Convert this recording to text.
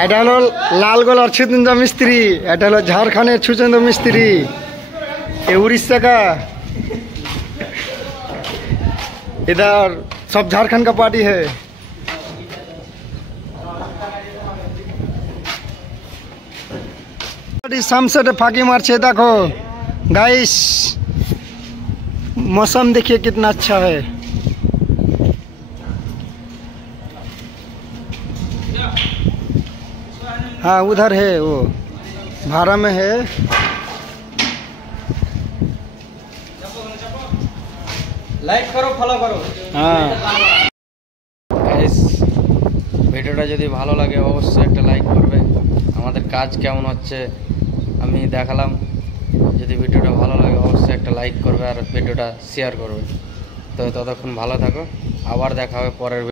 এটা হলো लालगोला छुचेंद्र मिस्त्री, এটা হলো झारखंड छुचेंद्र मिस्त्री, ये उड़ीसा का। इधर सब झारखंड का पार्टी है। सनसेट फाकी मारछे देखो गाइस, मौसम देखिए कितना अच्छा है। हाँ उधर है वो भाड़ा में है। लाइक करो फॉलो करो। हाँ गाइस ভিডিওটা যদি ভালো লাগে অবশ্যই একটা লাইক করবে। আমাদের কাজ কেমন হচ্ছে আমি দেখালাম। যদি ভিডিওটা ভালো লাগে অবশ্যই একটা লাইক করবে আর ভিডিওটা শেয়ার করবে। তো ততক্ষণ ভালো থাকো, আবার দেখা হবে পরের